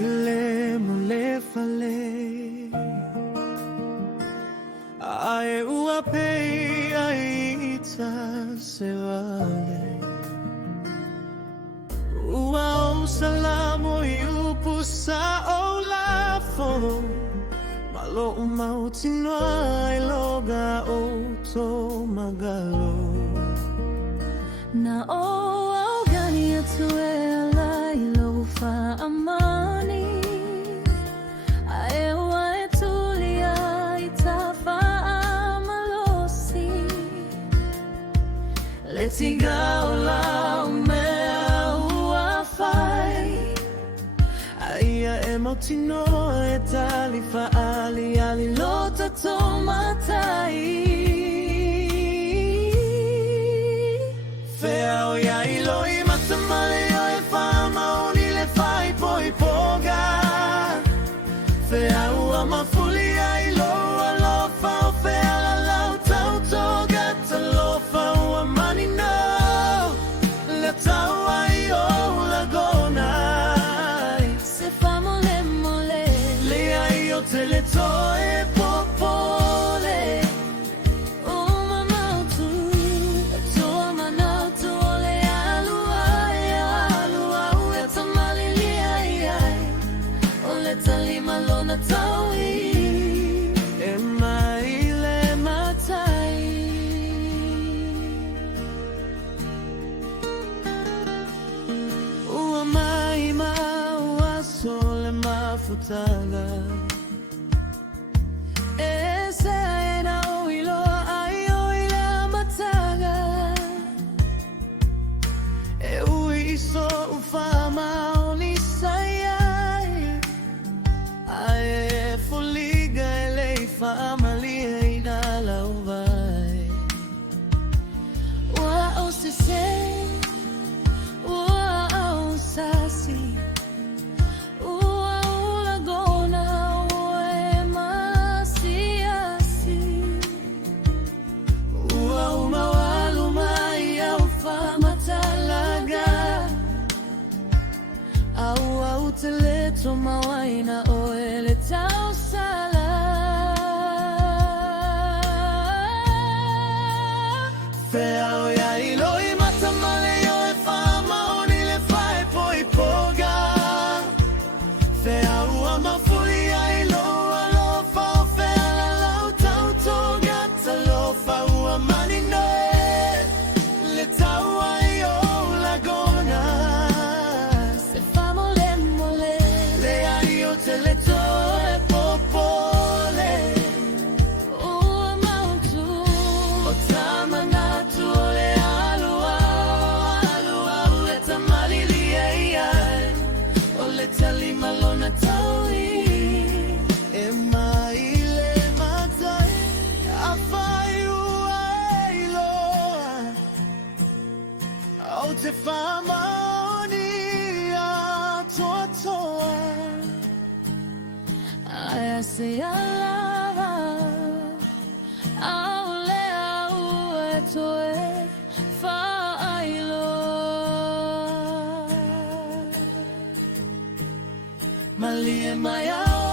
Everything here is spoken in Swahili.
file mule fale Ae ua pei ai ita se vale Ua o salamo I upu sa o lafo Malo umauti noa I loga o to magalo Na o au gani atu e ala I lo fa amani Ae ua e tulia I tafa amalosi Letiga o la umea ua fai Aia e mautino e talifa ali Lota tomatai Fea Loimata male o e fama oni le fai poi poga Fea ua mafuli ai loa lofa o fea la lau tau toga ta lofa ua mani no Le tau ai o lagonai Se fa mole mole Le ai o te le toe popole Talima lona taui E mai le matai Ua mai ma ua sole mafutaga E se e na o iloa ai o ila mataga E ui iso ufama o ni saya Ae foliga e lei famalia I na lau vai Ua o se Ua o sasi Ua o lagona Ua e masiasi Ua umawalu mai au fama talaga Au te leto mawaina o ele tau sala Fea Loimata male o e fama oni le fai poi poga Fea ua mafuli ai loa lofa o fea la lau tau toga ta lofa ua mani noe Le tau ai o lagona Se fa mole mole Le ai o te le toe popole Ua mautu O tamanatu o le alua ue tamalili ai O le talima lona taui E mai le matai A fai ua e iloa Au te fama oni a toa toa Aia se alava Au le au e toe Fa ailo Malie mai au